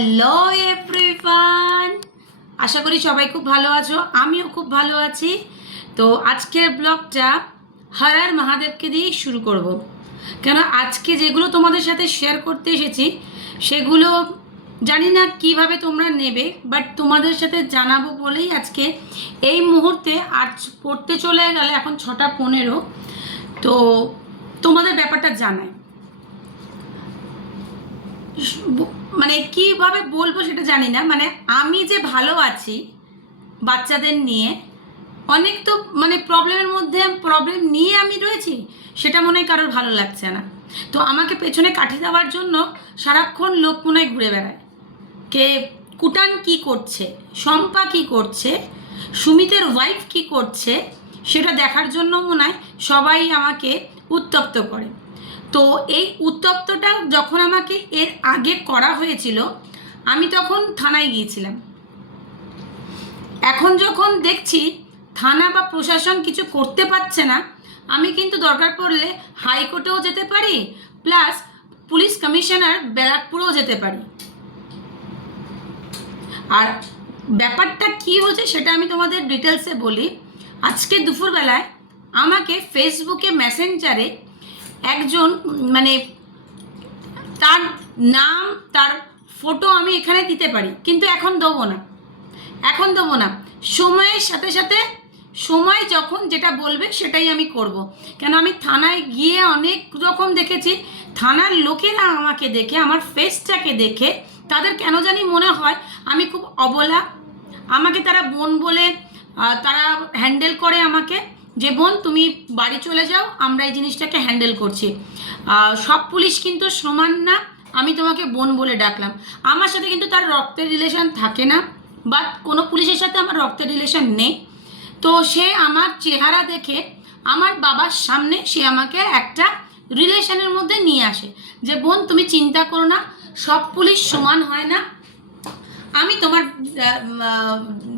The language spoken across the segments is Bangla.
হ্যালো এভরিওয়ান, আশা করি সবাই খুব ভালো আছো। আমিও খুব ভালো আছি। তো আজকের ব্লগটা হর হর মহাদেবকে দিয়েই শুরু করব। কেন আজকে যেগুলো তোমাদের সাথে শেয়ার করতে এসেছি সেগুলো জানি না কিভাবে তোমরা নেবে, বাট তোমাদের সাথে জানাবো বলেই আজকে এই মুহূর্তে আজ পড়তে চলে গেলে এখন 6:15। তো তোমাদের ব্যাপারটা জানাই, মানে কিভাবে বলবো সেটা জানি না। মানে আমি যে ভালো আছি বাচ্চাদের নিয়ে, অনেক তো মানে প্রবলেম নিয়ে আমি রয়েছি, সেটা মনে হয় কারোর ভালো লাগছে না। তো আমাকে পেছনে কাঠি দেওয়ার জন্য সারাক্ষণ লোক মনে হয় ঘুরে বেড়ায়। কে কুটান কি করছে, শম্পা কি করছে, সুমিতের ওয়াইফ কি করছে, সেটা দেখার জন্য মনে হয় সবাই আমাকে উত্তপ্ত করে। তো এই উত্তপ্তটা যখন আমাকে এর আগে করা হয়েছিল, আমি তখন থানায় গিয়েছিলাম। এখন যখন দেখছি থানা বা প্রশাসন কিছু করতে পারছে না, আমি কিন্তু দরকার পড়লে হাইকোর্টেও যেতে পারি, প্লাস পুলিশ কমিশনার ব্যারাকপুরেও যেতে পারি। আর ব্যাপারটা কি হচ্ছে সেটা আমি তোমাদের ডিটেলসে বলি। আজকে দুপুরবেলায় আমাকে ফেসবুকে মেসেঞ্জারে একজন, মানে তার নাম তার ফটো আমি এখানে দিতে পারি, কিন্তু এখন দেবো না। সময়ের সাথে সাথে সময় যখন যেটা বলবে সেটাই আমি করব। কেন আমি থানায় গিয়ে অনেক রকম দেখেছি, থানার লোকেরা আমাকে দেখে, আমার ফেসটাকে দেখে তাদের কেন জানি মনে হয় আমি খুব অবলা। আমাকে তারা বোন বলে তারা হ্যান্ডেল করে আমাকে, যে বোন তুমি বাড়ি চলে যাও, আমরা এই জিনিসটাকে হ্যান্ডেল করছি। সব পুলিশ কিন্তু সমান না, আমি তোমাকে বোন বলে ডাকলাম। আমার সাথে কিন্তু তার রক্তের রিলেশন থাকে না, বা কোনো পুলিশের সাথে আমার রক্তের রিলেশন নেই। তো সে আমার চেহারা দেখে আমার বাবার সামনে সে আমাকে একটা রিলেশনের মধ্যে নিয়ে আসে, যে বোন তুমি চিন্তা করো না, সব পুলিশ সমান হয় না, আমি তোমার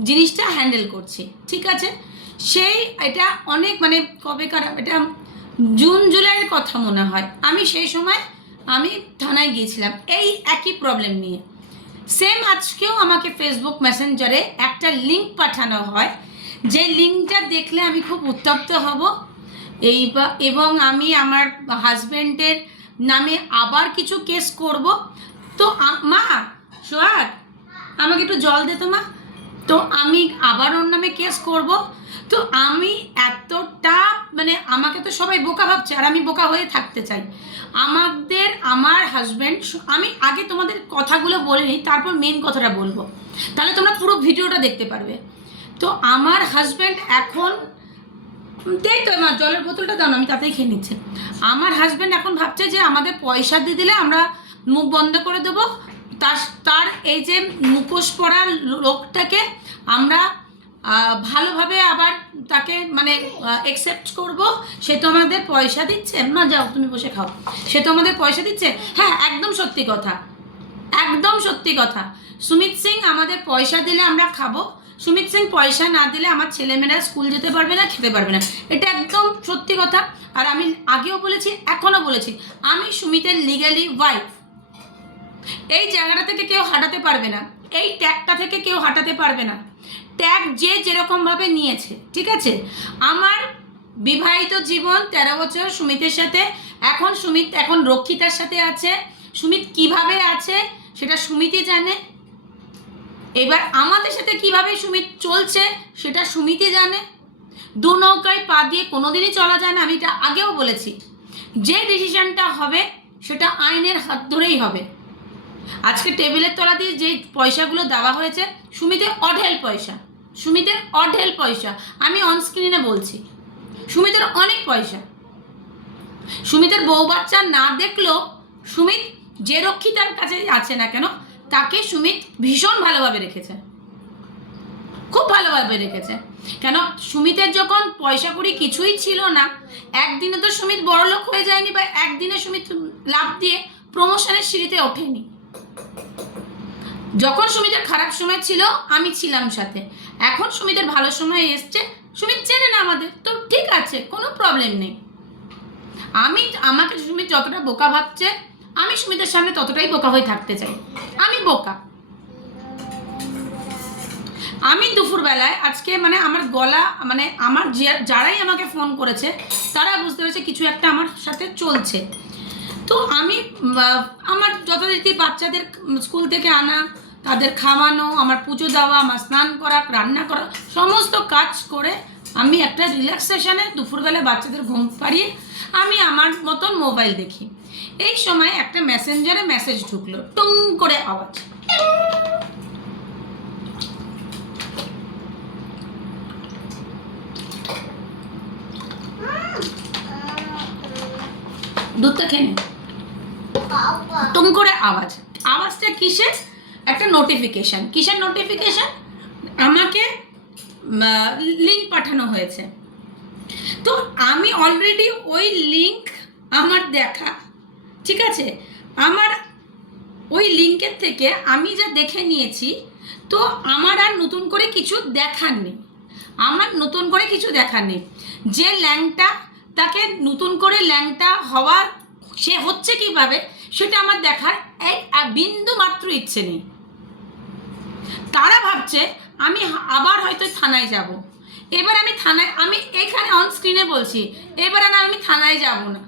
জিনিসটা হ্যান্ডেল করছি, ঠিক আছে। সেই এটা অনেক মানে কবেকার, এটা জুন জুলাইয়ের কথা মনে হয়। আমি সেই সময় আমি থানায় গিয়েছিলাম এই একই প্রবলেম নিয়ে। সেম আজকেও আমাকে ফেসবুক মেসেঞ্জারে একটা লিঙ্ক পাঠানো হয়, যে লিঙ্কটা দেখলে আমি খুব উত্তপ্ত হব, এবং আমি আমার হাজব্যান্ডের নামে আবার কিছু কেস করব। তো মা সোহাগ, আমাকে একটু জল দে তো মা। তো আমি আবার ওর নামে কেস করব। তো আমি এতটা মানে আমাকে তো সবাই বোকা ভাবছে, আর আমি বোকা হয়ে থাকতে চাই। আমার হাজব্যান্ড, আমি আগে তোমাদের কথাগুলো বলে নিই, তারপর মেন কথাটা বলবো, তাহলে তোমরা পুরো ভিডিওটা দেখতে পারবে। তো আমার হাজব্যান্ড এখন, দেখ তো আমার জলের বোতলটা দাও না, আমি তাতেই খেয়ে নিচ্ছি। আমার হাজব্যান্ড এখন ভাবছে যে আমাদের পয়সা দিয়ে দিলে আমরা মুখ বন্ধ করে দেবো, তার এই যে মুখোশ পরা লোকটাকে আমরা ভালোভাবে আবার তাকে মানে অ্যাকসেপ্ট করব। সে তো আমাদের পয়সা দিচ্ছে, না যাও তুমি বসে খাও, সে তো আমাদের পয়সা দিচ্ছে। হ্যাঁ, একদম সত্যি কথা, একদম সত্যি কথা। সুমিত সিং আমাদের পয়সা দিলে আমরা খাবো, সুমিত সিং পয়সা না দিলে আমার ছেলেমেয়েরা স্কুল যেতে পারবে না, খেতে পারবে না, এটা একদম সত্যি কথা। আর আমি আগেও বলেছি, এখনও বলেছি, আমি সুমিতের লিগালি ওয়াইফ। এই জায়গাটা থেকে কেউ হাঁটাতে পারবে না, এই ট্যাগটা থেকে কেউ হাঁটাতে পারবে না। ট্যাগ যে যেরকমভাবে নিয়েছে, ঠিক আছে। আমার বিবাহিত জীবন 13 বছর সুমিতের সাথে। সুমিত এখন রক্ষিতার সাথে আছে। সুমিত কিভাবে আছে সেটা সুমিতই জানে। এবার আমাদের সাথে কিভাবে সুমিত চলছে সেটা সুমিতই জানে। দু নৌকায় পা দিয়ে কোনোদিনই চলা যায় না, আমি এটা আগেও বলেছি। যে ডিসিশনটা হবে সেটা আইনের হাত ধরেই হবে। আজকে টেবিলের তলা দিয়ে যে পয়সাগুলো দেওয়া হয়েছে, সুমিতের অঢেল পয়সা, আমি অনস্ক্রিনে বলছি, সুমিতের অনেক পয়সা। সুমিতের বউ বাচ্চা না দেখলেও সুমিত যে রক্ষিতার কাছে আছে না কেন, তাকে সুমিত ভীষণ ভালোভাবে রেখেছে, খুব ভালোভাবে রেখেছে। কেন সুমিতের যখন পয়সা কড়ি কিছুই ছিল না, একদিনে তো সুমিত বড়লোক হয়ে যায়নি, বা একদিনে সুমিত লাভ দিয়ে প্রমোশনের সিঁড়িতে ওঠেনি। যখন সুমিতের খারাপ সময় ছিল আমি ছিলাম সাথে, এখন সুমিতের ভালো সময় এসছে, সুমিত চেনে না আমাদের, তো ঠিক আছে, কোনো প্রবলেম নেই। আমাকে সুমিত যতটা বোকা ভাবছে, আমি সুমিতের সামনে ততটাই বোকা হয়ে থাকতে চাই। আমি বোকা, আমি দুপুরবেলায় আজকে মানে আমার গলা মানে আমার যারাই আমাকে ফোন করেছে তারা বুঝতে পেরেছে কিছু একটা আমার সাথে চলছে। তো আমি আমার যথারীতি বাচ্চাদের স্কুল থেকে আনা, তাদের খাওয়ানো, আমার পুজো দেওয়া, আমার স্নান করা, রান্না করা, সমস্ত কাজ করে আমি একটা রিল্যাক্সেশনে দুপুরবেলা বাচ্চাদের ঘুম পাড়িয়ে আমি আমার মতন মোবাইল দেখি। এই সময় একটা মেসেঞ্জারে মেসেজ ঢুকলো, টুং করে আওয়াজ। দুধটা খেয়ে নে। টুং করে আওয়াজ, আওয়াজটা কিসের? একটা নোটিফিকেশান। কিসের নোটিফিকেশান? আমাকে লিঙ্ক পাঠানো হয়েছে। তো আমি অলরেডি ওই লিঙ্ক আমার দেখা, ঠিক আছে, আমার ওই লিঙ্কের থেকে আমি যা দেখে নিয়েছি, তো আমার আর নতুন করে কিছু দেখার নেই। আমার নতুন করে কিছু দেখার নেই। যে ল্যাংটা, তাকে নতুন করে ল্যাংটা হওয়ার সে হচ্ছে কিভাবে সেটা আমার দেখার এক বিন্দু মাত্র ইচ্ছে নেই। তারা ভাবছে আমি আবার হয়তো থানায় যাব। এবার আমি থানায়, আমি এখানে অন স্ক্রিনে বলছি, এবার আর আমি থানায় যাব না।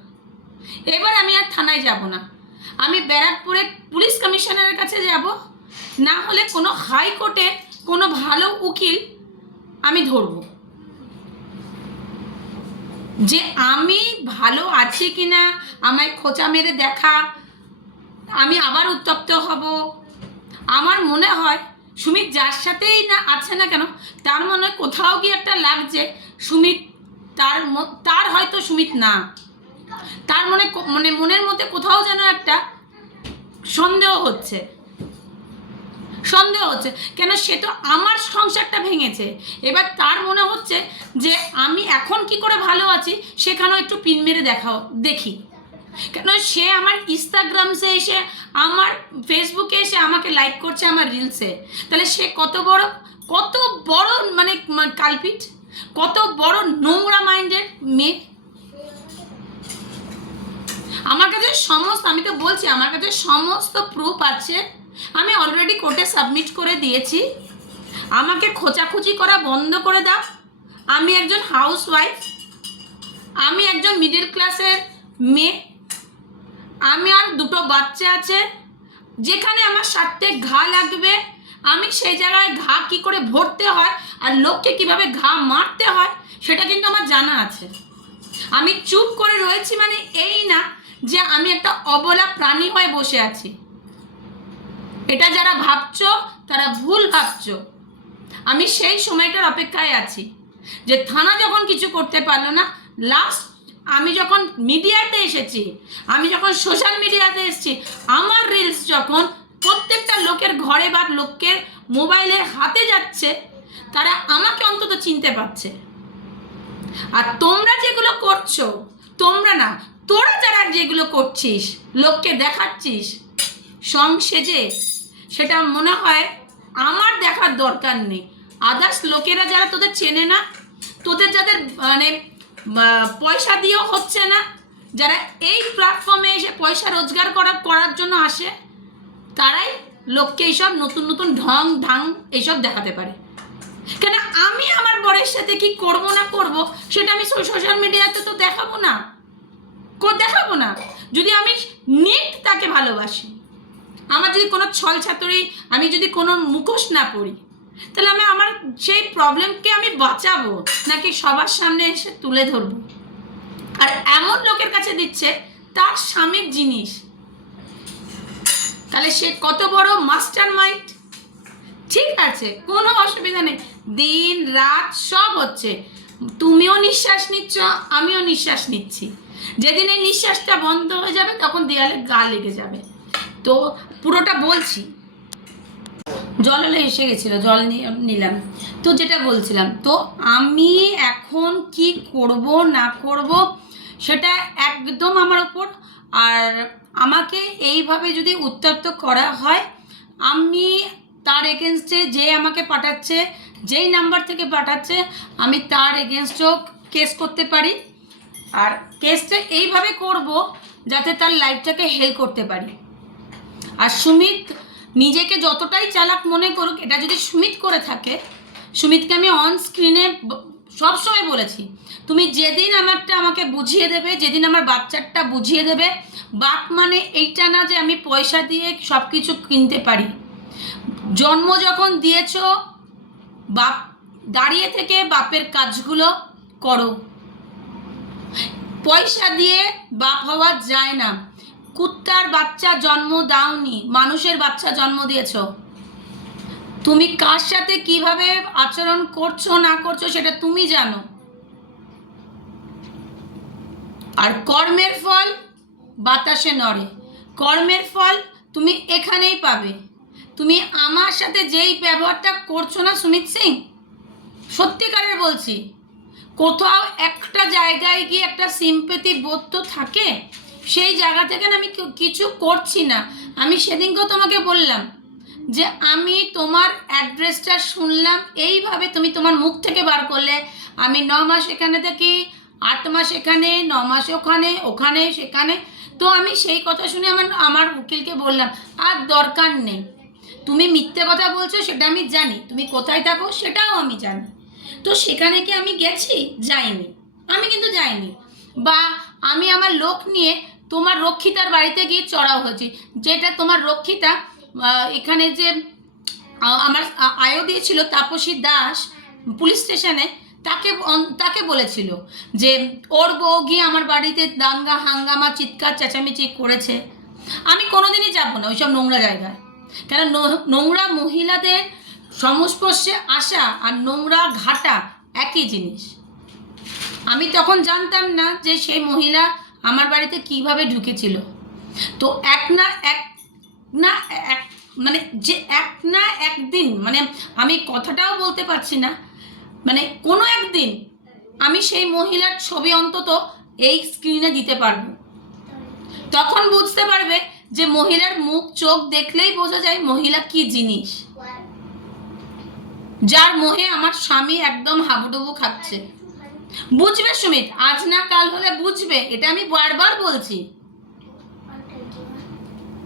এবার আমি আর থানায় যাব না। আমি ব্যারাকপুরে পুলিশ কমিশনারের কাছে যাব, না হলে কোনো হাইকোর্টে কোনো ভালো উকিল আমি ধরব, যে আমি ভালো আছি কিনা আমায় খোঁচা মেরে দেখা, আমি আবার উত্তপ্ত হব। আমার মনে হয় সুমিত যার সাথেই না আছে না কেন, তার মনে হয় কোথাও কি একটা লাগছে সুমিত, তার হয়তো সুমিত না, তার মনের মধ্যে কোথাও যেন একটা সন্দেহ হচ্ছে। কেন, সে তো আমার সংসারটা ভেঙেছে। এবার তার মনে হচ্ছে যে আমি এখন কি করে ভালো আছি সেখানেও একটু পিন মেরে দেখি। কেন, সে আমার ইনস্টাগ্রামসে এসে, আমার ফেসবুকে এসে আমাকে লাইক করছে আমার রিলসে, তাহলে সে কত বড় মানে কালপিট, কত বড় নোংরা মাইন্ডের মেয়ে। আমার কাছে আমি তো বলছি আমার কাছে সমস্ত প্রুফ আছে। আমি অলরেডি কোর্টে সাবমিট করে দিয়েছি। আমাকে খোঁচাখুচি করা বন্ধ করে দাও। আমি একজন হাউসওয়াইফ, আমি একজন মিডল ক্লাসের মেয়ে, আমি আর দুটো বাচ্চা আছে। যেখানে আমার সাথে ঘা লাগবে আমি সেই জায়গায় ঘা কি করে ভরতে হয় আর লোককে কিভাবে ঘা মারতে হয় সেটা কিন্তু আমার জানা আছে। আমি চুপ করে রয়েছি মানে এই না যে আমি একটা অবলা প্রাণী হয়ে বসে আছি। এটা যারা ভাবছো তারা ভুল ভাবছো। আমি সেই সময়টার অপেক্ষায় আছি যে থানা যখন কিছু করতে পারলো না, লাস্ট আমি যখন মিডিয়াতে এসেছি, আমি যখন সোশ্যাল মিডিয়াতে এসেছি, আমার রিলস যখন প্রত্যেকটা লোকের ঘরে বা লোকের মোবাইলের হাতে যাচ্ছে, তারা আমাকে অন্তত চিনতে পারছে। আর তোমরা যেগুলো করছো, তোমরা না, তোরা যারা যেগুলো করছিস, লোককে দেখাচ্ছিস সংসেজে, সেটা মনে হয় আমার দেখার দরকার নেই। আদার্স লোকেরা যারা তোদের চেনে না, তোদের যাদের মানে পয়সা দিয়েও হচ্ছে না, যারা এই প্ল্যাটফর্মে এসে পয়সা রোজগার করার জন্য আসে, তারাই লোককে এইসব নতুন নতুন ঢং এইসব দেখাতে পারে। কেন, আমি আমার বরের সাথে কি করব না করব সেটা আমি সোশ্যাল মিডিয়াতে তো দেখাবো না। যদি আমি নিট তাকে ভালোবাসি, আমার যদি কোনো ছল ছাত্রী, আমি যদি কোনো মুখোশ না পড়ি, তাহলে আমি আমার সেই প্রবলেমকে আমি বাঁচাবো নাকি সবার সামনে এসে তুলে ধরবো? আর এমন লোকের কাছে দিচ্ছে তার স্বামীর জিনিস, তাহলে সে কত বড় মাস্টার মাইন্ড। ঠিক আছে, কোনো অসুবিধা নেই, দিন রাত সব হচ্ছে, তুমিও নিঃশ্বাস নিচ্ছ, আমিও নিঃশ্বাস নিচ্ছি। যেদিন এই নিঃশ্বাসটা বন্ধ হয়ে যাবে তখন দেয়ালে গা লেগে যাবে। তো পুরোটা বলছি, জল হলে এসে গেছিলো, জল নিলাম। তো যেটা বলছিলাম, তো আমি এখন কি করব না করব সেটা একদম আমার ওপর। আর আমাকে এইভাবে যদি উত্তপ্ত করা হয়, আমি তার এগেনস্টে, যে আমাকে পাঠাচ্ছে, যেই নাম্বার থেকে পাঠাচ্ছে, আমি তার এগেনস্টেও কেস করতে পারি। আর কেসটা এইভাবে করব যাতে তার লাইফটাকে হেল্প করতে পারি। আর সুমিত নিজেকে যতটাই চালাক মনে করুক, এটা যদি সুমিত করে থাকে সুমিতকে আমি অন স্ক্রিনে সবসময় বলেছি, তুমি যেদিন আমাকে বুঝিয়ে দেবে, যেদিন আমার বাচ্চাটা বুঝিয়ে দেবে, বাপ মানে এইটা না যে আমি পয়সা দিয়ে সব কিছু কিনতে পারি। জন্ম যখন দিয়েছ, বাপ দাঁড়িয়ে থেকে বাপের কাজগুলো করো। পয়সা দিয়ে বাপ হওয়া যায় না। কুত্তার বাচ্চা জন্ম দাওনি, মানুষের বাচ্চা জন্ম দিয়েছো। তুমি কার সাথে কিভাবে আচরণ করছো না করছো সেটা তুমি জানো। আর কর্মের ফল বাতাসে নড়ে, কর্মের ফল তুমি এখানেই পাবে। তুমি আমার সাথে যেই ব্যবহারটা করছো না সুমিত সিং, সত্যিকারের বলছি, কোথাও একটা জায়গায় গিয়ে একটা সিম্পেথি বোধ তো থাকে। সেই জায়গা থেকে না আমি কিছু করছি না। আমি সেদিনকেও তোমাকে বললাম যে আমি তোমার অ্যাড্রেসটা শুনলাম, এইভাবে তুমি তোমার মুখ থেকে বার করলে। আমি 9 মাস এখানে থাকি, 8 মাস এখানে, 9 মাস ওখানে, ওখানে সেখানে। তো আমি সেই কথা শুনে আমার উকিলকে বললাম আর দরকার নেই, তুমি মিথ্যে কথা বলছো সেটা আমি জানি, তুমি কোথায় থাকো সেটাও আমি জানি। তো সেখানে কি আমি গেছি? যাইনি, আমি কিন্তু যাইনি। বা আমি আমার লোক নিয়ে তোমার রক্ষিতার বাড়িতে গিয়ে চড়াও হয়েছি, যেটা তোমার রক্ষিতা এখানে যে আমার আয়ো দিয়েছিল তাপসী দাস পুলিশ স্টেশনে, তাকে বলেছিল যে ওর বউ গিয়ে আমার বাড়িতে দাঙ্গা হাঙ্গামা চিৎকার চেঁচামেচি করেছে। আমি কোনোদিনই যাবো না ওইসব নোংরা জায়গায়, কেন নোংরা মহিলাদের সংস্পর্শে আসা আর নোংরা ঘাটা একই জিনিস। আমি তখন জানতাম না যে সেই মহিলা আমার বাড়িতে কিভাবে ঢুকেছিল। তো এক না একদিন, মানে আমি কথাটাও বলতে পারছি না, মানে কোনো একদিন আমি সেই মহিলার ছবি অন্তত এই স্ক্রিনে দিতে পারবো। তখন বুঝতে পারবে যে মহিলার মুখ চোখ দেখলেই বোঝা যায় মহিলা কি জিনিস, যার মোহে আমার স্বামী একদম হাবুডুবু খাচ্ছে। বুঝবে সুমিত, আজ না কাল হলে বুঝবে, এটা আমি বারবার বলছি।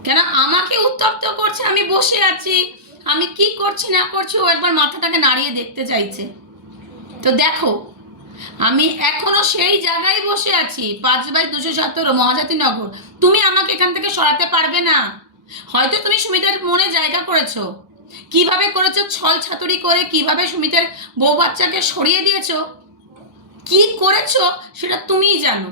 কেন আমাকে উত্তপ্ত করছে, আমি বসে আছি, আমি কি করছি না করছি ও একবার মাথাটাকে নাড়িয়ে দেখতে চাইছে। তো দেখো আমি এখনো সেই জায়গায় বসে আছি, 5/217 মহাজাতিনগর। তুমি আমাকে এখান থেকে সরাতে পারবে না। হয়তো তুমি সুমিতের মনে জায়গা করেছো, কিভাবে করেছো, ছল ছাতুরি করে কিভাবে সুমিতের বউ বাচ্চাকে সরিয়ে দিয়েছো, কি করেছো সেটা তুমিই জানো।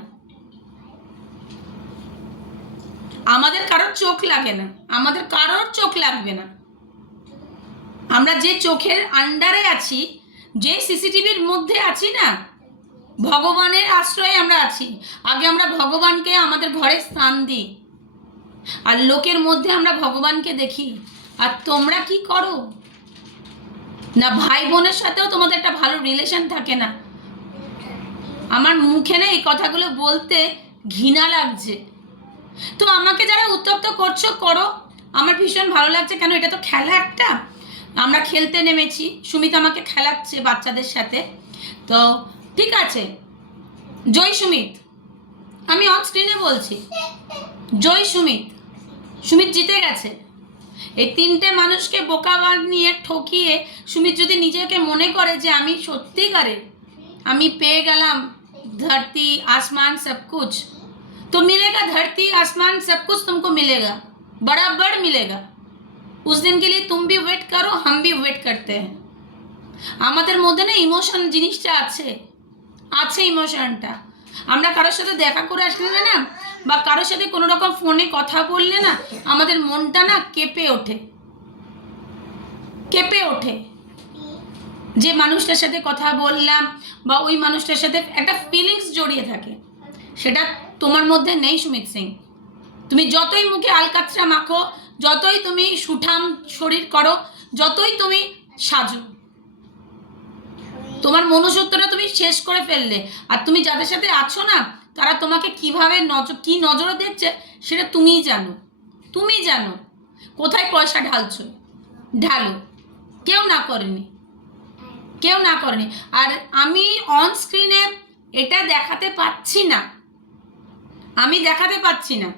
আমাদের কারোর চোখ লাগে না, আমাদের কারোর চোখ লাগবে না। আমরা যে চোখের আন্ডারে আছি, যে সিসিটিভির মধ্যে আছি না, ভগবানের আশ্রয়ে আমরা আছি। আগে আমরা ভগবানকে আমাদের ঘরে স্থান দিই, আর লোকের মধ্যে আমরা ভগবানকে দেখি। আর তোমরা কি করো না, ভাই বোনের সাথেও তোমাদের একটা ভালো রিলেশন থাকে না। আমার মুখে না এই কথাগুলো বলতে ঘৃণা লাগছে। তো আমাকে যারা উত্তপ্ত করছো করো, আমার ভীষণ ভালো লাগছে। কেন, এটা তো খেলা একটা, আমরা খেলতে নেমেছি, সুমিত আমাকে খেলাচ্ছে বাচ্চাদের সাথে। তো ঠিক আছে, জয় সুমিত, আমি অন স্ক্রিনে বলছি, জয় সুমিত। সুমিত জিতে গেছে। এই 3টে মানুষকে বোকা বানিয়ে ঠকিয়ে সুমিত যদি নিজেকে মনে করে যে আমি সত্যিকারের আমি পেয়ে গেলাম धरती आसमान सब कुछ, तो मिलेगा, धरती आसमान सब कुछ तुमको मिलेगा, बराबर मिलेगा। उस दिन के लिए तुम भी वेट करो, हम भी वेट करते हैं। আমাদের মধ্যে না ইমোশন জিনিসটা আছে ইমোশনটা। আমরা কারোর সাথে দেখা করে আসলে না, বা কারোর সাথে কোনো রকম ফোনে কথা বললে না, আমাদের মনটা না কেঁপে ওঠে। যে মানুষটার সাথে কথা বললাম বা ওই মানুষটার সাথে একটা ফিলিংস জড়িয়ে থাকে, সেটা তোমার মধ্যে নেই সুমিত সিং। তুমি যতই মুখে আলকাতরা মাখো, যতই তুমি সুঠাম শরীর করো, যতই তুমি সাজো, তোমার মনুষ্যত্বটা তুমি শেষ করে ফেললে। আর তুমি যাদের সাথে আছো না, তারা তোমাকে কিভাবে কি নজরে দেখছে সেটা তুমিই জানো। কোথায় পয়সা ঢালো, কেউ না করেনি। আর আমি অন স্ক্রিনে এটা দেখাতে পাচ্ছি না,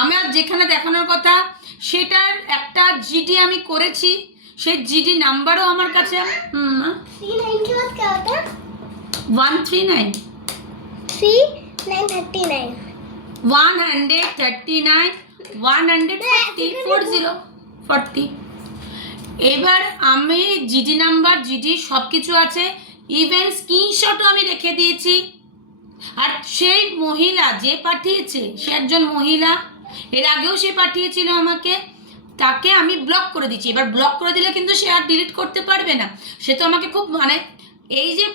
আমার যেখানে দেখানোর কথা সেটার একটা জিডি আমি করেছি, সেই জিডি নাম্বারও আমার কাছে। 39 के बाद क्या होता है? 139 3939 139 140 40। এবার আমি জিডি নাম্বার, জিডি সব কিছু আছে, ইভেন স্ক্রিনশটও আমি রেখে দিয়েছি। আর সেই মহিলা যে পাঠিয়েছে, সে একজন মহিলা, এর আগেও সে পাঠিয়েছিল আমাকে, তাকে আমি ব্লক করে দিচ্ছি। এবার ব্লক করে দিলে কিন্তু সে আর ডিলিট করতে পারবে না। সে তো আমাকে খুব মানে এই যে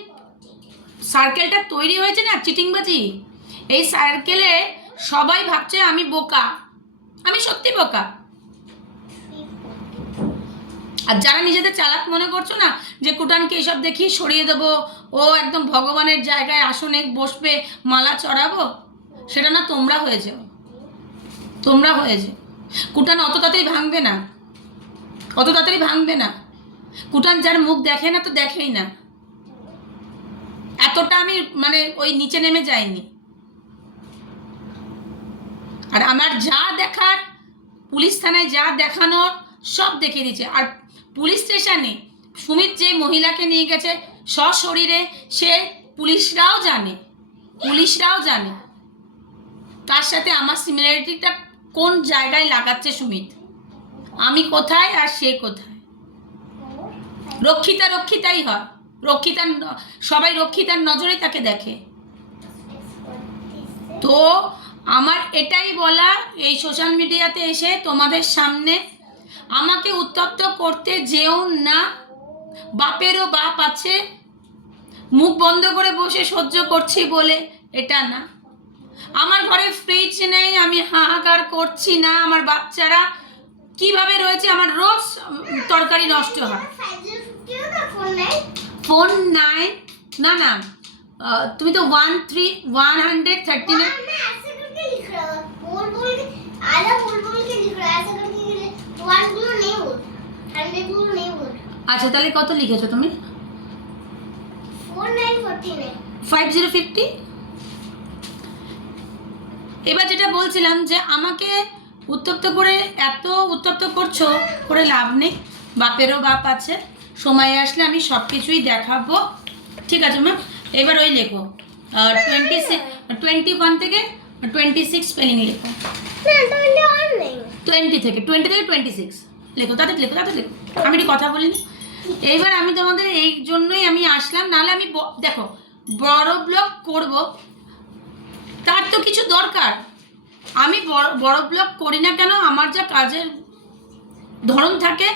সার্কেলটা তৈরি হয়েছে না চিটিংবাজি, এই সার্কেলে সবাই ভাবছে আমি বোকা। আমি সত্যি বোকা। আর যারা নিজেদের চালাক মনে করছো না যে কুটানকে এসব দেখিয়ে সরিয়ে দেবো, ও একদম ভগবানের জায়গায় আসনে বসবে, মালা চড়াবো, সেটা না তোমরা হয়ে যাও, তোমরা হয়ে যাও। কুটান অত তাড়াতাড়ি ভাঙবে না, অত তাড়াতাড়ি ভাঙবে না। কুটান যার মুখ দেখে না তো দেখেই না। এতটা আমি মানে ওই নিচে নেমে যাইনি। আর আমার যা দেখার, পুলিশ থানায় যা দেখানোর সব দেখিয়ে দিচ্ছে। আর পুলিশ স্টেশনে সুমিত যে মহিলাকে নিয়ে গেছে সশরীরে, সে পুলিশরাও জানে, পুলিশরাও জানে তার সাথে আমার সিমিলারিটিটা কোন জায়গায় লাগাচ্ছে সুমিত, আমি কোথায় আর সে কোথায়। রক্ষিতা রক্ষিতাই হয়, রক্ষিতার সবাই রক্ষিতার নজরে তাকে দেখে। তো আমার এটাই বলা, এই সোশ্যাল মিডিয়াতে এসে তোমাদের সামনে আমাকে উত্তপ্ত করতে যেও না। বাপেরও বাপ আছে, মুখ বন্ধ করে বসে সহ্য করছি বলে এটা না। আমার ঘরে ফ্রিজ নেই, আমি হাহাকার করছি না। আমার বাচ্চারা কিভাবে রয়েছে, আমার রোজ তরকারি নষ্ট হয়। ফোন নাই না না, তুমি তো 139 আচ্ছা তাহলে কত লিখেছো তুমি? 5050। এবার যেটা বলছিলাম যে আমাকে উত্তপ্ত করে, এত উত্তপ্ত করছো করে লাভ নেই। বাপেরও বাপ আছে, সময় আসলে আমি সব কিছুই দেখাবো। ঠিক আছে ম্যাম। এবার ওই লেখো 21 থেকে 26 স্পেলিং লেখো। 20 থেকে 26 লেখো, তাদের লেখো, তাদের লেখো। আমি একটু কথা বলিনি। এইবার আমি তোমাদের এই জন্যই আমি আসলাম, নাহলে আমি দেখো বড় ব্লগ করব, তার তো কিছু দরকার। আমি বড় ব্লগ করি না কেন, আমার যা কাজের ধরন থাকে,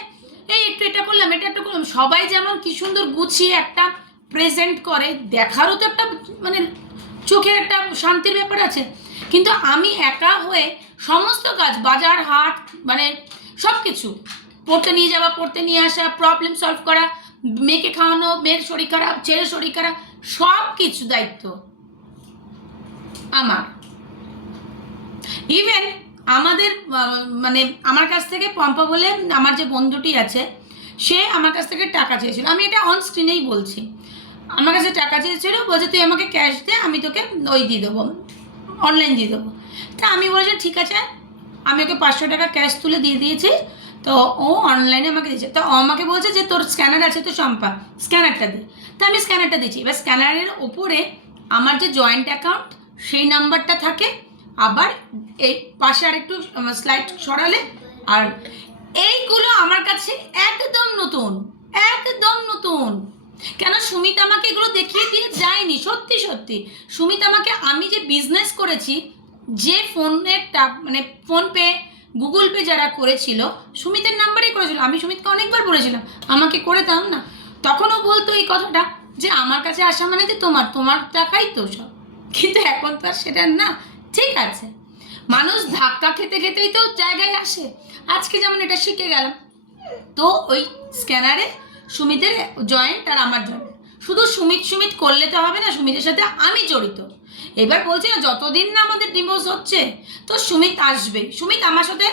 এই একটু এটা করলাম, এটা একটু করলাম। সবাই যেমন কি সুন্দর গুছিয়ে একটা প্রেজেন্ট করে, দেখারও তো একটা মানে চোখের একটা শান্তির ব্যাপার আছে। কিন্তু আমি একা হয়ে সমস্ত কাজ, বাজার হাট মানে সব কিছু, পড়তে নিয়ে যাওয়া, পড়তে নিয়ে আসা, প্রবলেম সলভ করা, মেয়েকে খাওয়ানো, মেয়ের শরীর খারাপ, ছেলের শরীর খারাপ, সব কিছু দায়িত্ব আমার। ইভেন আমাদের মানে আমার কাছ থেকে পম্পা বলে আমার যে বন্ধুটি আছে, সে আমার কাছ থেকে টাকা চেয়েছিল। আমি এটা অন স্ক্রিনেই বলছি। আমার কাছে টাকা চেয়েছিল, বলছে তুই আমাকে ক্যাশ দে, আমি তোকে ওই দিয়ে দেবো, অনলাইন দিয়ে দেবো। তা আমি বলছি ঠিক আছে, আমি ওকে 500 টাকা ক্যাশ তুলে দিয়ে দিয়েছি। তো ও অনলাইনে আমাকে দিয়েছে। তো ও আমাকে বলছে যে তোর স্ক্যানার আছে তো শম্পা, স্ক্যানারটা দে। তা আমি স্ক্যানারটা দিচ্ছি। এবার স্ক্যানারের ওপরে আমার যে জয়েন্ট অ্যাকাউন্ট সেই নাম্বারটা থাকে, আবার এই পাশে আর একটু স্লাইড সরালে, আর এইগুলো আমার কাছে একদম নতুন, একদম নতুন। কেন সুমিত আমাকে এগুলো দেখিয়ে দিয়ে যায়নি, সত্যি সত্যি। সুমিত আমাকে, আমি যে বিজনেস করেছি, যে ফোনের মানে ফোনপে গুগল পে যারা করেছিল, সুমিতের নাম্বারেই করেছিল। আমি সুমিতকে অনেকবার বলেছিলাম আমাকে করে দাও না, তখনও বলতো এই কথাটা যে আমার কাছে আসা মানে যে তোমার তোমার টাকাই তো সব। কিন্তু এখন তো আর সেটা না। ঠিক আছে, মানুষ ধাক্কা খেতে খেতেই তো জায়গায় আসে। আজকে যেমন এটা শিখে গেলাম। তো ওই স্ক্যানারে সুমিতের জয়েন্ট আর আমার জয়েন্ট, শুধু সুমিত সুমিত করলে তো হবে না, সুমিতের সাথে আমি জড়িত। এবার বলছি না, যতদিন না আমাদের ডিভোর্স হচ্ছে তো সুমিত আসবে। সুমিত আমার সাথে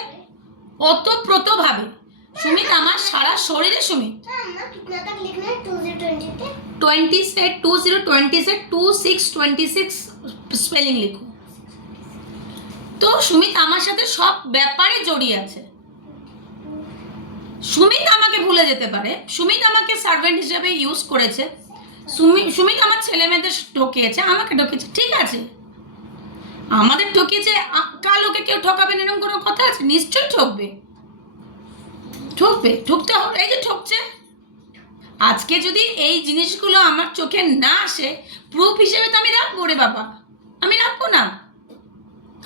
ওতপ্রোতভাবে, সুমিত আমার সারা শরীরে সুমিত। 26 স্পেলিং লিখো। তো সুমিত আমার সাথে সব ব্যাপারে জড়িয়ে আছে। সুমিত আমাকে ভুলে যেতে পারে সুমিত আমাকে সার্ভেন্ট হিসেবে ইউজ করেছে, সুমিত আমার ছেলে মেয়েদের ঠকিয়েছে, আমাকে ঠকিয়েছে, ঠিক আছে, আমাদের ঠকিয়েছে, কাল ওকে কেউ ঠকাবেন এরকম কোনো কথা আছে? নিশ্চয়ই ঠকবে, ঠকতে হবে, এই যে ঠকছে। আজকে যদি এই জিনিসগুলো আমার চোখে না আসে, প্রুফ হিসেবে তো আমি রাখবো রে বাবা, আমি রাখবো না?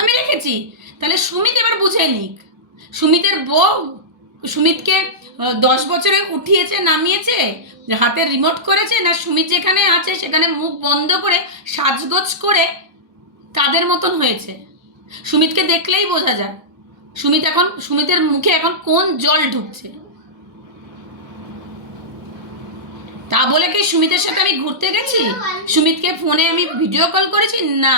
আমি রেখেছি। তাহলে সুমিত এবার বুঝে নিক, সুমিতের বউ সুমিতকে 10 বছরে উঠিয়েছে নামিয়েছে, হাতে রিমোট করেছে, না সুমিত যেখানে আছে সেখানে মুখ বন্ধ করে সাজগোজ করে তাদের মতন হয়েছে। সুমিতকে দেখলেই বোঝা যায় সুমিতের মুখে এখন কোন জল ঢুকছে। তা বলে কি সুমিতের সাথে আমি ঘুরতে গেছি? সুমিতকে ফোনে আমি ভিডিও কল করেছি? না।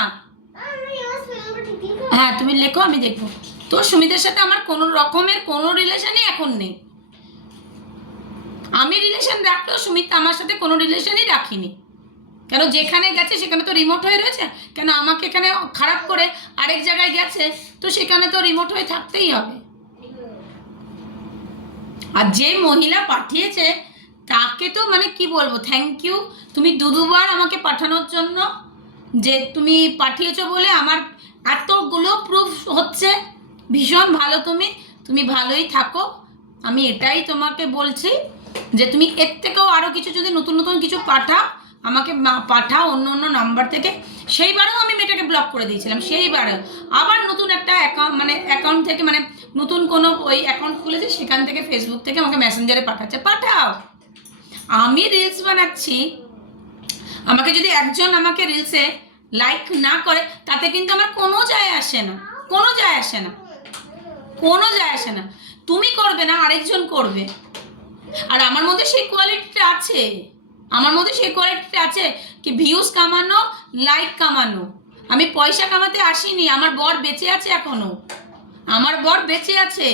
হ্যাঁ তুমি লেখো, আমি দেখবো। তো সুমিতের সাথে আমার কোনো রকমের কোনো রিলেশনই এখন নেই। আমি রিলেশন রাখলেও সুমিত আমার সাথে কোনো রিলেশনই রাখিনি। কেন যেখানে গেছে সেখানে তো রিমোট হয়ে রয়েছে, কেন আমাকে এখানে খারাপ করে আরেক জায়গায় গেছে, তো সেখানে তো রিমোট হয়ে থাকতেই হবে। আর যে মহিলা পাঠিয়েছে তাকে তো মানে কি বলবো, থ্যাংক ইউ। তুমি দুবার আমাকে পাঠানোর জন্য, যে তুমি পাঠিয়েছো বলে আমার এতগুলো প্রুফ হচ্ছে। ভীষণ ভালো, তুমি ভালোই থাকো। আমি এটাই তোমাকে বলছি যে তুমি এর থেকেও আরও কিছু যদি নতুন নতুন কিছু আমাকে পাঠাও অন্য নাম্বার থেকে। সেইবারেও আমি মেয়েটাকে ব্লক করে দিয়েছিলাম, সেইবারে আবার নতুন একটা অ্যাকাউন্ট থেকে নতুন কোনো ওই অ্যাকাউন্ট খুলেছে, সেখান থেকে ফেসবুক থেকে আমাকে মেসেঞ্জারে পাঠাও। আমি রিলস বানাচ্ছি, আমাকে যদি একজন আমাকে রিলসে লাইক না করে তাতে কিন্তু আমার কোনো যায় আসে না। তুমি করবে না, আরেকজন করবে। আর আমার মধ্যে সেই কোয়ালিটিটা আছে, কি ভিউজ কামানো, লাইক কামানো। আমি পয়সা কামাতে আসিনি। আমার বর বেঁচে আছে এখনো, আমার বর বেঁচে আছে,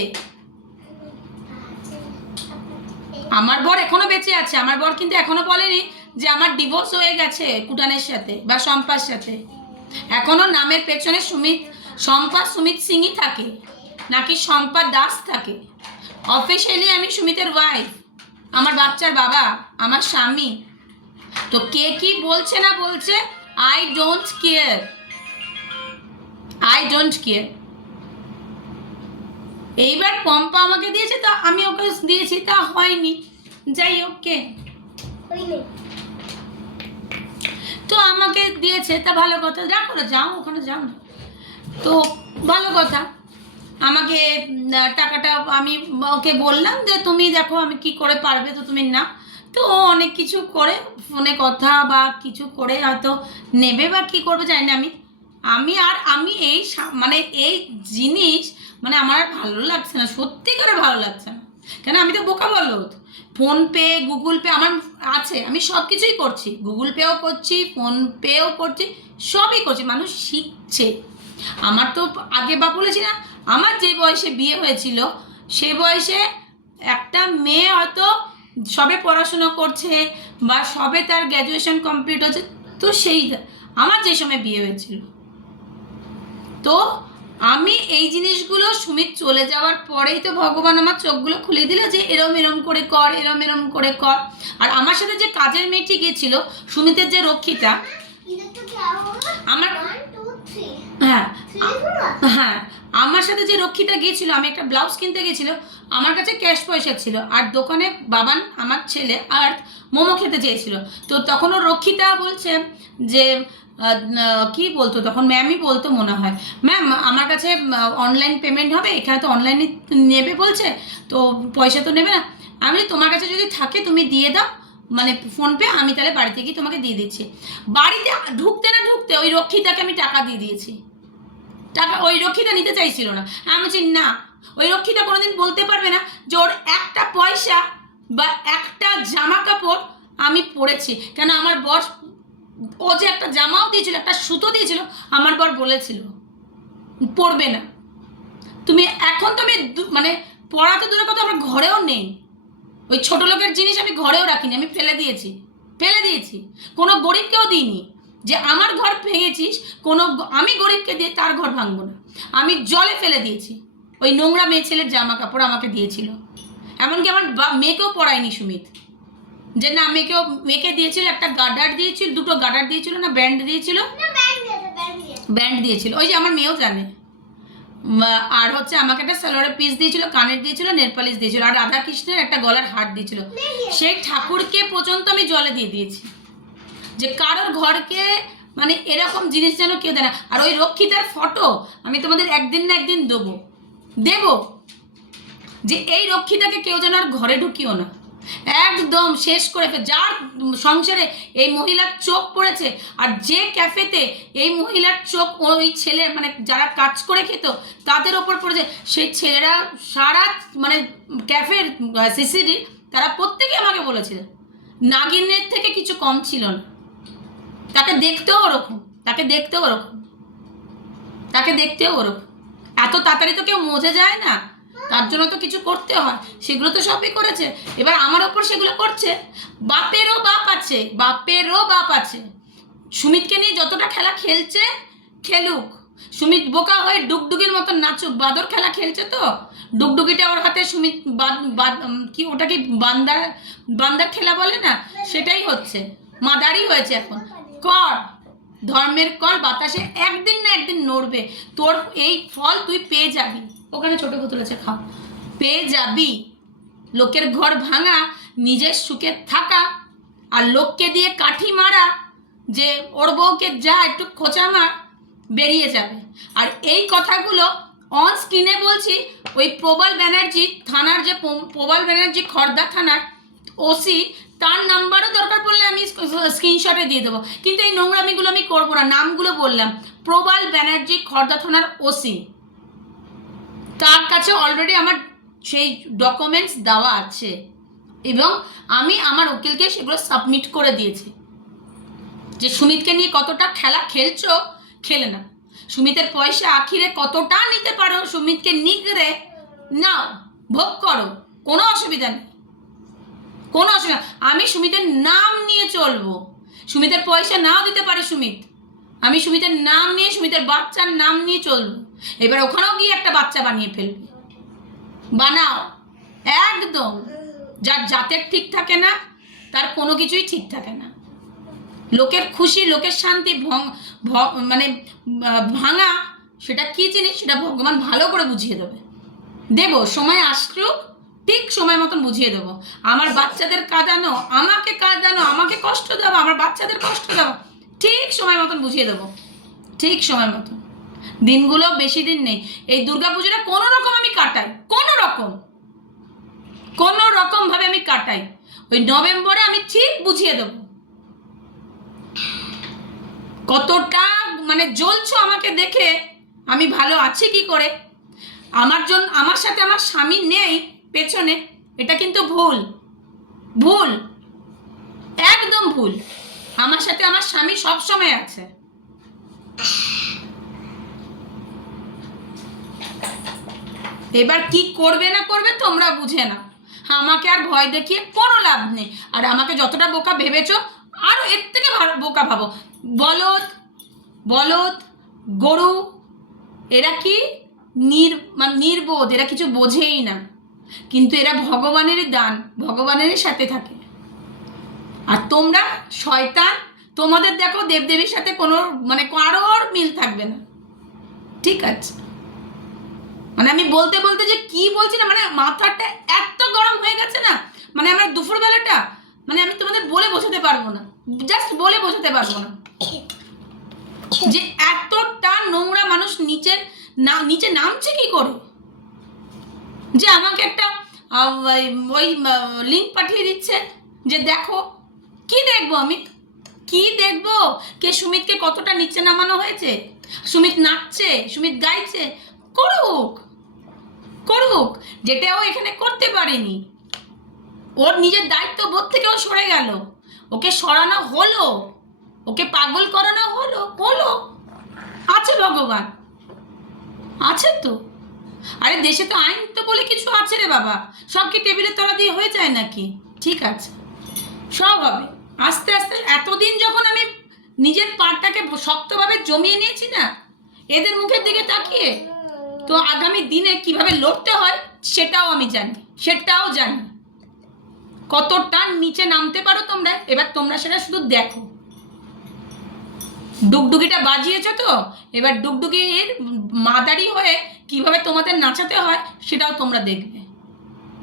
আমার বর কিন্তু এখনো বলেনি যে আমার ডিভোর্স হয়ে গেছে কুটানের সাথে বা শম্পার সাথে। এখনো নামের পেছনে শম্পা সুমিত সিংই থাকে, নাকি শম্পা দাস থাকে। অফিসিয়ালি আমি সুমিতের ওয়াইফ, আমার বাচ্চার বাবা, আমার স্বামী। তো কে কি বলছে না বলছে, আই ডোন্ট কেয়ার। এইবার পম্পা আমাকে দিয়েছে, তা আমি ওকে দিয়েছি, তা হয়নি। যাই হোক, তো আমাকে দিয়েছে, তা ভালো কথা, রাখো না, যাও ওখানে যাও না, তো ভালো কথা। আমাকে টাকাটা আমি ওকে বললাম যে তুমি দেখো আমি কি করে পারবে, তো তুমি না। তো ও অনেক কিছু করে ফোনে কথা বা কিছু করে হয়তো নেবে বা কি করবে জানি না। আমি এই জিনিস আমার আর ভালো লাগছে না, সত্যি করে ভালো লাগছে না। কেন আমি তো বোকা বলদ। ফোনপে, গুগল পে আমার আছে, আমি সব কিছুই করছি, গুগল পেও করছি, ফোনপেও করছি, সবই করছি। মানুষ শিখছে। আমার তো আগে বা বলেছি না, আমার যে বয়সে বিয়ে হয়েছিল সেই বয়সে একটা মেয়ে হয়তো সবে পড়াশুনো করছে বা সবে তার গ্র্যাজুয়েশন কমপ্লিট হচ্ছে, তো আমার যে সময় বিয়ে হয়েছিল। তো আমি এই জিনিসগুলো সুমিত চলে যাওয়ার পরেই তো ভগবান আমার চোখগুলো খুলে দিল যে এরম করে কর। আর আমার সাথে যে কাজের মেয়েটি গিয়েছিল, সুমিতের যে রক্ষিতা, হ্যাঁ আমার সাথে যে রক্ষিতা গিয়েছিল, আমি একটা ব্লাউজ কিনতে গেছিল, আমার কাছে ক্যাশ পয়সা ছিল, আর দোকানে বাবান আমার ছেলে আর মোমো খেতে চেয়েছিল। তো তখন ও রক্ষিতা বলছে যে কি বলতো, তখন ম্যামই বলতো মনে হয়, ম্যাম আমার কাছে অনলাইন পেমেন্ট হবে, এখানে তো অনলাইনে নেবে বলছে, তো পয়সা তো নেবে না। আমি তোমার কাছে যদি থাকে তুমি দিয়ে দাও, ফোনপে, আমি তাহলে বাড়িতে গিয়ে তোমাকে দিয়ে দিচ্ছি। বাড়িতে ঢুকতে না ঢুকতে ওই রক্ষিতাকে আমি টাকা দিয়ে দিয়েছি। টাকা ওই রক্ষিতা নিতে চাইছিল না। আমি বলছি না, ওই রক্ষিতা কোনোদিন বলতে পারবে না যে ওর একটা পয়সা বা একটা জামা কাপড় আমি পরেছি। কেন আমার বর, ও যে একটা জামাও দিয়েছিল, একটা সুতো দিয়েছিল, আমার বর বলেছিল পরবে না তুমি। এখন তো আমি পড়া তো দূরের কথা, আমার ঘরেও নেই। ওই ছোট লোকের জিনিস আমি ঘরেও রাখিনি, আমি ফেলে দিয়েছি। কোনো গরিবকেও দিইনি যে আমার ঘর ভেঙেছিস, আমি গরিবকে দিয়ে তার ঘর ভাঙবো না। আমি জলে ফেলে দিয়েছি। ওই নোংরা মেয়ে ছেলের জামা কাপড় আমাকে দিয়েছিল, এমনকি আমার মেয়েকেও পড়ায়নি সুমিত, যে না মেয়েকে দিয়েছিল একটা গার্ডার দিয়েছিল, দুটো গার্ডার দিয়েছিল না ব্যান্ড দিয়েছিল, ব্যান্ড দিয়েছিল, ওই যে আমার মেয়েও জানে। আর হচ্ছে আমাকে একটা সালোয়ারের পিস দিয়েছিল, কানের দিয়েছিল, নেল পালিশ দিয়েছিল, আর রাধা কৃষ্ণের একটা গলার হার দিয়েছিল। সেই ঠাকুরকে পর্যন্ত আমি জলে দিয়ে দিয়েছি, যে কারোর ঘরকে মানে এরকম জিনিস যেন কেউ দেয় না। আর ওই রক্ষিতার ফটো আমি তোমাদের একদিন না একদিন দেবো, যে এই রক্ষিতাকে কেউ যেন আর ঘরে ঢুকিও না, একদম শেষ করে যার সংসারে এই মহিলার চোখ পড়েছে, আর যে ক্যাফেতে এই মহিলার চোখ ওই ছেলের মানে যারা কাজ করে খেত তাদের ওপর পড়েছে, সেই ছেলেরা সারা মানে ক্যাফের সিসিডি তারা প্রত্যেকে আমাকে বলেছিল নাগিনের থেকে কিছু কম ছিল না। তাকে দেখতেও ওরকম, এত তাড়াতাড়ি তো কেউ মজে যায় না, তার জন্য তো কিছু করতে হয়, সেগুলো তো সবই করেছে। এবার আমার ওপর সেগুলো করছে। বাপেরও বাপ আছে। সুমিতকে নিয়ে যতটা খেলা খেলছে খেলুক, সুমিত বোকা হয়ে ডুগডুগির মতন নাচুক। বাদর খেলা খেলছে তো, ডুগডুগিটা ওর হাতে সুমিত কি ওটা কি বান্দার খেলা বলে না, সেটাই হচ্ছে, মাদারি হয়েছে এখন। কর ধর্মের কর বাতাসে একদিন না একদিন নড়বে, তোর এই ফল তুই পেয়ে যাবি। ওখানে ছোট বোতল আছে, খাও, পেয়ে যাবি। লোকের ঘর ভাঙা, নিজের সুখে থাকা, আর লোককে দিয়ে কাঠি মারা, যে ওর বউকে যা একটু খোঁচা মার, বেরিয়ে যাবে। আর এই কথাগুলো অন স্ক্রিনে বলছি, ওই প্রবাল ব্যানার্জি থানার, যে প্রবাল ব্যানার্জি খড়দা থানার ওসি, তার নাম্বারও দরকার পড়লে আমি স্ক্রিনশটে দিয়ে দেবো, কিন্তু এই নোংরামিগুলো আমি করবো না। নামগুলো বললাম, প্রবাল ব্যানার্জি খড়দা থানার ওসি, তার কাছে অলরেডি আমার সেই ডকুমেন্টস দেওয়া আছে, এবং আমি আমার উকিলকে সেগুলো সাবমিট করে দিয়েছি, যে সুমিতকে নিয়ে কতটা খেলা খেলছো, খেলে না। সুমিতের পয়সা আখিরে কতটা নিতে পারো, সুমিতকে নিগড়ে নাও, ভোগ করো, কোনো অসুবিধা নেই, কোনো অসুবিধা। আমি সুমিতের নাম নিয়ে চলবো, সুমিতের পয়সা নাও দিতে পারে সুমিত, আমি সুমিতের নাম নিয়ে, সুমিতের বাচ্চার নাম নিয়ে চলবো। এবার ওখানেও গিয়ে একটা বাচ্চা বানিয়ে ফেলবে, বানাও একদম। যার জাতের ঠিক থাকে না তার কোনো কিছুই ঠিক থাকে না। লোকের খুশি, লোকের শান্তি মানে ভাঙা, সেটা কি জিনিস সেটা ভগবান ভালো করে বুঝিয়ে দেবো, সময় আসলুক ঠিক সময় মতন বুঝিয়ে দেবো। আমার বাচ্চাদের কাঁদানো, আমাকে কষ্ট দেবো, আমার বাচ্চাদের কষ্ট দেবো, ঠিক সময় মতন বুঝিয়ে দেবো, ঠিক সময় মতন। দিনগুলো বেশি দিন নেই, এই দুর্গাপুজোটা কোনো রকম আমি কাটাই, কোনো রকম ভাবে আমি কাটাই, ওই নভেম্বরে আমি ঠিক বুঝিয়ে দেবো। কতটা মানে জ্বলছো আমাকে দেখে, আমি ভালো আছি কি করে। আমার সাথে আমার স্বামী নেই পেছনে, এটা কিন্তু ভুল, একদম ভুল। আমার সাথে আমার স্বামী সব সময় আছে। এবার কি করবে না করবে তোমরা বুঝে না, আমাকে আর ভয় দেখিয়ে কোনো লাভ নেই। আর আমাকে যতটা বোকা ভেবেছো, আরো এর থেকে বোকা ভাবো। বলদ গরু, এরা কি নির্বোধ, এরা কিছু বোঝেই না, কিন্তু এরা ভগবানেরই দান, ভগবানেরই সাথে থাকে। আর তোমরা শয়তান, তোমাদের দেখো দেবদেবীর সাথে কোনো মানে কারোর মিল থাকবে না, ঠিক আছে? মানে আমি বলতে যে কি বলছি না, মানে মাথাটা এত গরম হয়ে গেছে না, মানে আমার দুপুরবেলাটা মানে আমি তোমাদের বলে বোঝাতে পারবো না, জাস্ট বলে বোঝাতে পারবো না, যে এতটা নোংরা মানুষ নিচে নামছে কি করে। যে আমাকে একটা ওই লিঙ্ক পাঠিয়ে দিচ্ছে, যে দেখো, কি দেখবো আমি, কি দেখবো কে সুমিতকে কতটা নিচে নামানো হয়েছে, সুমিত নাচছে, সুমিত গাইছে, করুক, যেটা ও এখানে করতে পারেনি। ওর নিজের দায়িত্ব বোধ থেকে ও সরে গেল, ওকে সরানো হলো, ওকে পাগল করানো হলো। আছে ভগবান, আছে তো। আরে দেশে তো আইন তো বলে কিছু আছে রে বাবা, সব কি টেবিলের তলা দিয়ে হয়ে যায় নাকি? ঠিক আছে, সব হবে আস্তে আস্তে। এতদিন যখন আমি নিজের পাটাকে শক্তভাবে জমিয়ে নিয়েছি না এদের মুখের দিকে তাকিয়ে, তো আগামী দিনে কিভাবে লড়তে হয় সেটাও আমি জানি, সেটাও জানি কতটা নিচে নামতে পারো তোমরা। এবার তোমরা সেটা শুধু দেখো। ডুগডুগিটা বাজিয়েছো তো, এবার ডুগডুগির মাদারি হয়ে কিভাবে তোমাদের নাচাতে হয় সেটাও তোমরা দেখবে।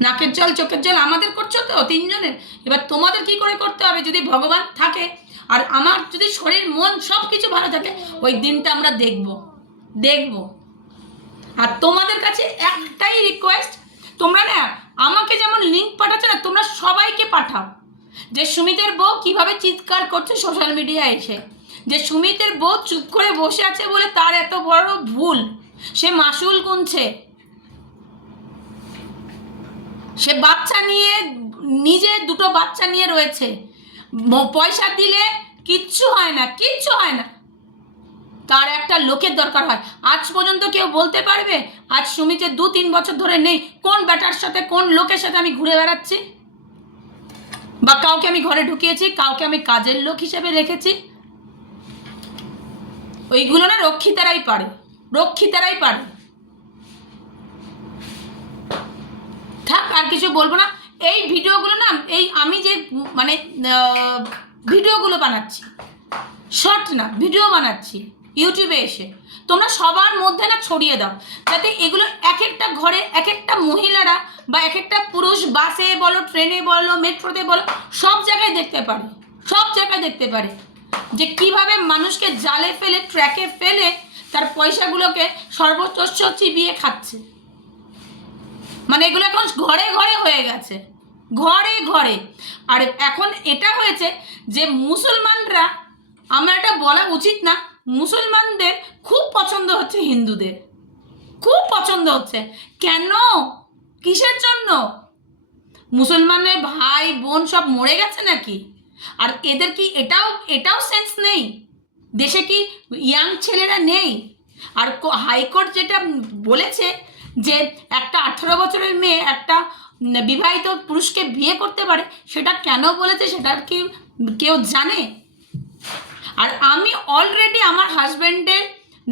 নাকের জল চোখের জল আমাদের করছো তো তিনজনের, এবার তোমাদের কি করে করতে হবে যদি ভগবান থাকে আর আমার যদি শরীর মন সব কিছু ভালো থাকে, ওই দিনটা আমরা দেখব। আর তোমাদের কাছে একটাই রিকোয়েস্ট, তোমরা না আমাকে যেমন লিঙ্ক পাঠাচ্ছ না, তোমরা সবাইকে পাঠাও যে সুমিতের বউ কিভাবে চিৎকার করছে সোশ্যাল মিডিয়ায় এসে, যে সুমিতের বউ চুপ করে বসে আছে বলে তার এত বড় ভুল, সে মাসুল গুনছে, সে বাচ্চা নিয়ে নিজে দুটো বাচ্চা নিয়ে রয়েছে, পয়সা দিলে কিচ্ছু হয় না, কিচ্ছু হয় না, তার একটা লোকের দরকার হয়। আজ পর্যন্ত কেউ বলতে পারবে আজ সুমিতের 2-3 বছর ধরে নেই কোন ব্যাটার সাথে কোন লোকের সাথে আমি ঘুরে বেড়াচ্ছি, বা কাউকে আমি ঘরে ঢুকিয়েছি, কাউকে আমি কাজের লোক হিসেবে রেখেছি? ওইগুলো না রক্ষিতারাই পারে, রক্ষিতারাই পারে। থাক, আর কিছু বলবো না। এই ভিডিওগুলো না, এই আমি যে মানে ভিডিওগুলো বানাচ্ছি, শর্ট না ভিডিও বানাচ্ছি ইউটিউবে এসে, তোমরা সবার মধ্যে না ছড়িয়ে দাও, যাতে এগুলো এক একটা ঘরে এক একটা মহিলারা বা এক একটা পুরুষ বাসে বলো, ট্রেনে বলো, মেট্রোতে বলো, সব জায়গায় দেখতে পারে, সব জায়গায় দেখতে পারে যে কিভাবে মানুষকে জালে ফেলে, ট্র্যাকে ফেলে তার পয়সাগুলোকে সর্বোচ্চ চিবিয়ে খাচ্ছে। মানে এগুলো এখন ঘরে ঘরে হয়ে গেছে, ঘরে ঘরে। আর এখন এটা হয়েছে যে মুসলমানরা, আমার এটা বলা উচিত না, মুসলমানদের খুব পছন্দ হচ্ছে হিন্দুদের, খুব পছন্দ হচ্ছে। কেন? কিসের জন্য? মুসলমানের ভাই বোন সব মরে গেছে নাকি? আর এদের কি এটাও সেন্স নেই? দেশে কি ইয়াং ছেলেরা নেই? আর হাইকোর্ট যেটা বলেছে যে একটা 18 বছরের মেয়ে একটা বিবাহিত পুরুষকে বিয়ে করতে পারে, সেটা কেন বলেছে সেটা কি কেউ জানে? আর আমি অলরেডি আমার হাজব্যান্ডের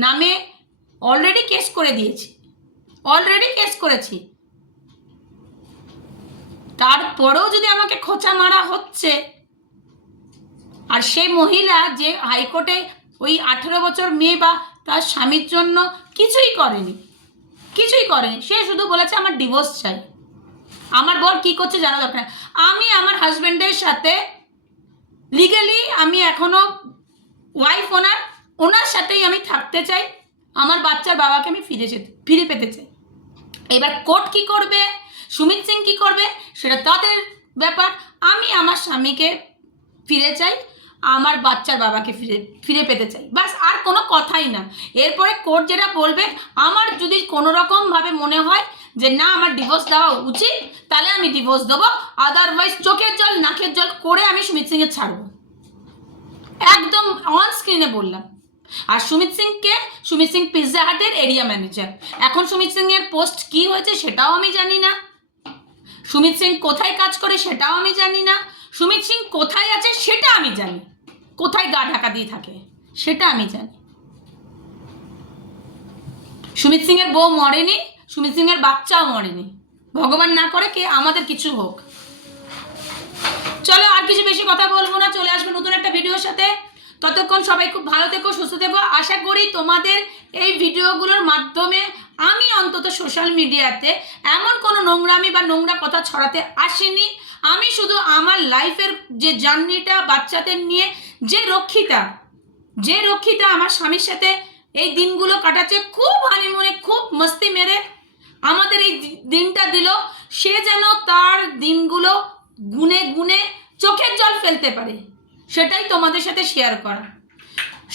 নামে অলরেডি কেস করে দিয়েছি, অলরেডি কেস করেছি, তারপরেও যদি আমাকে খোঁচা মারা হচ্ছে। আর সেই মহিলা যে হাইকোর্টে ওই 18 বছর মেয়ে বা তার স্বামীর জন্য কিছুই করেনি, কিছুই করেনি, সে শুধু বলেছে আমার ডিভোর্স চাই। আমার বর কি করছে জানা দরকার। আমি আমার হাজব্যান্ডের সাথে লিগালি আমি এখনো ওয়াইফ, ওনার সাথেই আমি থাকতে চাই, আমার বাচ্চার বাবাকে আমি ফিরে পেতে চাই। এবার কোর্ট কি করবে, সুমিত সিং কি করবে সেটা তাদের ব্যাপার। আমি আমার স্বামীকে ফিরে চাই, আমার বাচ্চার বাবাকে ফিরে পেতে চাই, বাস, আর কোনো কথাই না। এরপরে কোর্ট যেটা বলবে, আমার যদি কোনো রকমভাবে মনে হয় যে না আমার ডিভোর্স দেওয়া উচিত, তাহলে আমি ডিভোর্স দেবো, আদারওয়াইজ চোখের জল নাকের জল করে আমি সুমিত সিংয়ের ছাড়বো, একদম অন স্ক্রিনে বললাম। আর সুমিত সিং পিৎজা হাটের এরিয়া ম্যানেজার। এখন সুমিত সিংয়ের পোস্ট কি হয়েছে সেটাও আমি জানি না, সুমিত সিং কোথায় কাজ করে সেটাও আমি জানি না, সুমিত সিং কোথায় আছে সেটা আমি জানি, কোথায় গা ঢাকা দিয়ে থাকে সেটা আমি জানি। সুমিত সিংয়ের বউ মরেনি, সুমিত সিংয়ের বাচ্চাও মরেনি, ভগবান না করে কে আমাদের কিছু হোক। চলো, আর কিছু বেশি কথা বলবো না, চলে আসবো নতুন একটা ভিডিওর সাথে। ততক্ষণ সবাই খুব ভালো থেকো, সুস্থ থেকো। আশা করি তোমাদের এই ভিডিওগুলোর মাধ্যমে আমি অন্তত সোশ্যাল মিডিয়াতে এমন কোনো নোংরামি বা নোংরা কথা ছড়াতে আসিনি। আমি শুধু আমার লাইফের যে জার্নিটা বাচ্চাদের নিয়ে, যে রক্ষিতা আমার স্বামীর সাথে এই দিনগুলো কাটাচ্ছে, খুব হানিমুনে খুব মস্তি মেরে আমাদের এই দিনটা দিল, সে যেন তার দিনগুলো গুনে গুনে চোখের জল ফেলতে পারে, সেটাই তোমাদের সাথে শেয়ার করা।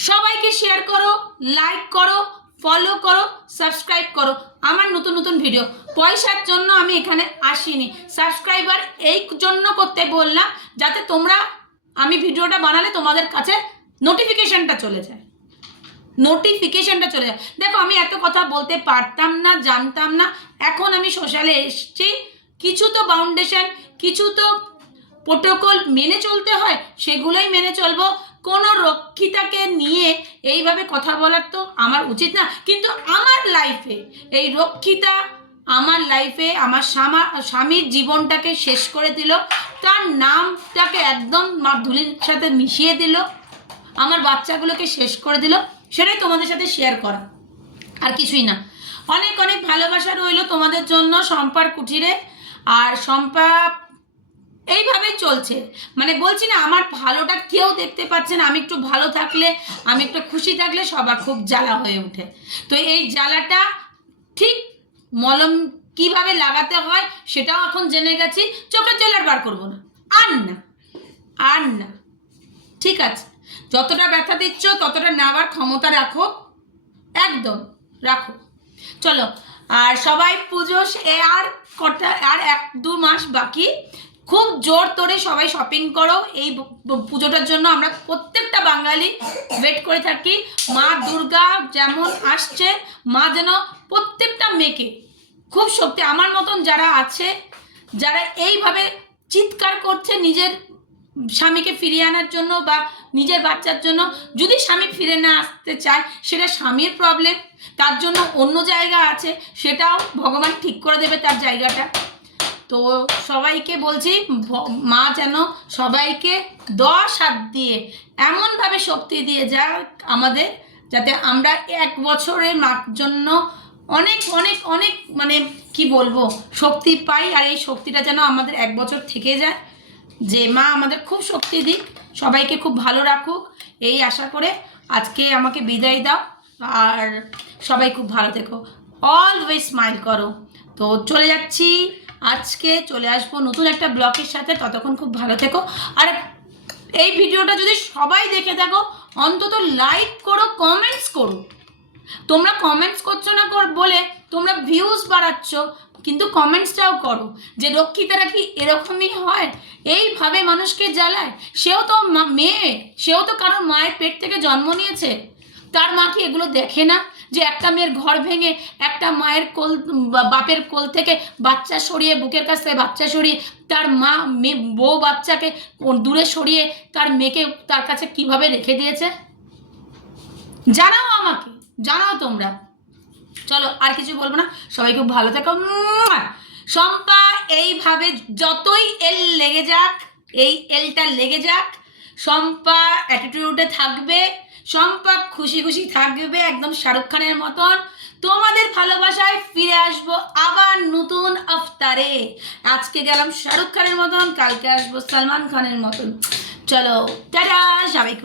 সবাইকে শেয়ার করো, লাইক করো, ফলো করো, সাবস্ক্রাইব করো আমার নতুন নতুন ভিডিও। পয়সার জন্য আমি এখানে আসিনি, সাবস্ক্রাইবার এই জন্য করতে বললাম যাতে তোমরা, আমি ভিডিওটা বানালে তোমাদের কাছে নোটিফিকেশনটা চলে যায়, দেখো আমি এত কথা বলতে পারতাম না, জানতাম না, এখন আমি সোশ্যালে এসেছি, কিছু তো বাউন্ডেশন, কিছু তো প্রোটোকল মেনে চলতে হয়, সেগুলোই মেনে চলবো। কোনো রক্ষিতাকে নিয়ে এইভাবে কথা বলার তো আমার উচিত না, কিন্তু আমার লাইফে এই রক্ষিতা আমার লাইফে আমার স্বামীর জীবনটাকে শেষ করে দিল, তার নামটাকে একদম ধুলির সাথে মিশিয়ে দিল, আমার বাচ্চাগুলোকে শেষ করে দিল, সেটাই তোমাদের সাথে শেয়ার করা, আর কিছুই না। অনেক অনেক ভালোবাসা রইলো তোমাদের জন্য শম্পার কুটিরে। আর শম্পা এইভাবেই চলছে, মানে বলছি না আমার ভালোটা কেউ দেখতে পাচ্ছে না, আমি একটু ভালো থাকলে, আমি একটু খুশি থাকলে সবার খুব জ্বালা হয়ে ওঠে। তো এই জ্বালাটা ঠিক মলম কিভাবে লাগাতে হয় সেটাও এখন জেনে গেছি, চোখের জল আর বার করবো না, আর না, আর না, ঠিক আছে? যতটা ব্যথা দিচ্ছ ততটা নেওয়ার ক্ষমতা রাখো, একদম রাখো। চলো, আর সবাই পুজো আর কটা, আর 1-2 মাস বাকি, খুব জোর তোরে সবাই শপিং করো এই পুজোটার জন্য। আমরা প্রত্যেকটা বাঙালি ওয়েট করে থাকি, মা দুর্গা যেমন আসছে, মা যেন প্রত্যেকটা মেয়েকে খুব শক্তি, আমার মতন যারা আছে, যারা এইভাবে চিৎকার করছে নিজের স্বামীকে ফিরিয়ে আনার জন্য বা নিজের বাচ্চার জন্য, যদি স্বামী ফিরে না আসতে চায় সেটা স্বামীর প্রবলেম, তার জন্য অন্য জায়গা আছে, সেটাও ভগবান ঠিক করে দেবে তার জায়গাটা। তো সবাইকে বলছি মা যেন সবাইকে 10 হাত দিয়ে এমনভাবে শক্তি দিয়ে যাক আমাদের, যাতে আমরা 1 বছরের মার জন্য অনেক অনেক অনেক মানে কি বলবো শক্তি পাই, আর এই শক্তিটা যেন আমাদের 1 বছর থেকে যায়। যে মা আমাদের খুব শক্তি দিক, সবাইকে খুব ভালো রাখুক, এই আশা করে আজকে আমাকে বিদায় দাও। আর সবাই খুব ভালো থেকো, অলওয়েজ স্মাইল করো। তো চলে যাচ্ছি, আজকে চলে আসবো নতুন একটা ব্লগের সাথে, ততক্ষণ খুব ভালো থেকো। আর এই ভিডিওটা যদি সবাই দেখে থাকো অন্তত লাইক করো, কমেন্টস করো। তোমরা কমেন্টস করছো না বলে তোমরা ভিউজ বাড়াচ্ছ, কিন্তু কমেন্টসটাও করো যে রক্ষিতারা কি এরকমই হয়, এইভাবে মানুষকে জ্বালায়? সেও তো মেয়ে, সেও তো কারোর মায়ের পেট থেকে জন্ম নিয়েছে, তার মা কি এগুলো দেখে না? যে একটা মেয়ের ঘর ভেঙে একটা মায়ের কোল, বাপের কোল থেকে বাচ্চা সরিয়ে, বুকের কাছ থেকে বাচ্চা সরিয়ে তার মা বউ বাচ্চাকে দূরে সরিয়ে তার মেয়েকে তার কাছে কিভাবে রেখে দিয়েছে? জানাও আমাকে, জানাও তোমরা। চলো আর কিছু বলবো না, সবাই খুব ভালো থেকো। শম্পা এইভাবে যতই এল লেগে যাক, এই এলটা লেগে যাক, শম্পা অ্যাটিটিউডে থাকবে, শম্পা খুশি খুশি থাকবে, একদম শাহরুখ খানের মতন। তোমাদের ভালোবাসায় ফিরে আসবো আবার নতুন আফতারে। আজকে গেলাম শাহরুখ খানের মতন, কালকে আসবো সালমান খানের মতন। চলো টাটা, সবাই।